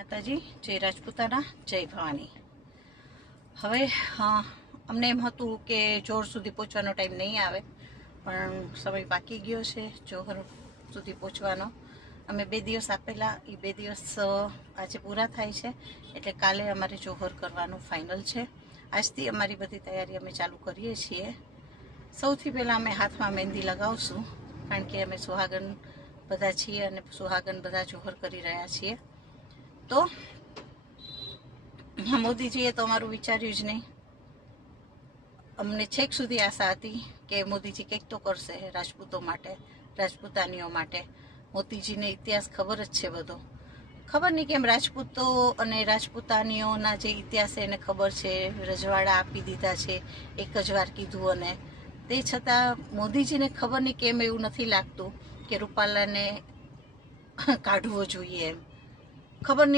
માતાજી, જય રાજપૂતાના, જય ભવાની. હવે અમને એમ હતું કે જોર સુધી પહોંચવાનો ટાઈમ નહીં આવે, પણ સમય બાકી ગયો છે જોહર સુધી પહોંચવાનો. અમે 2 દિવસ આપેલા, એ 2 દિવસ આજે પૂરા થાય છે, એટલે કાલે અમારે જોહર કરવાનું ફાઇનલ છે. આજથી અમારી બધી તૈયારી અમે ચાલુ કરીએ છીએ. સૌથી પહેલાં અમે હાથમાં મહેંદી લગાવશું, કારણ કે અમે સુહાગન બધા છીએ અને સુહાગન બધા જોહર કરી રહ્યા છીએ. તો મોદીજીએ તો અમારું વિચાર્યું જ નહીં. અમને છેક સુધી આશા હતી કે મોદીજી કંઈક તો કરશે રાજપૂતો માટે, રાજપૂતાનીઓ માટે. મોદીજીને ઇતિહાસ ખબર જ છે બધો. ખબર નહીં કેમ રાજપૂતો અને રાજપૂતાનીઓના જે ઇતિહાસ એને ખબર છે, રજવાડા આપી દીધા છે એક જ વાર કીધું, અને તે છતાં મોદીજીને ખબર નહીં કેમ એવું નથી લાગતું કે રૂપાલાને કાઢવો જોઈએ એમ. ખબર નહીં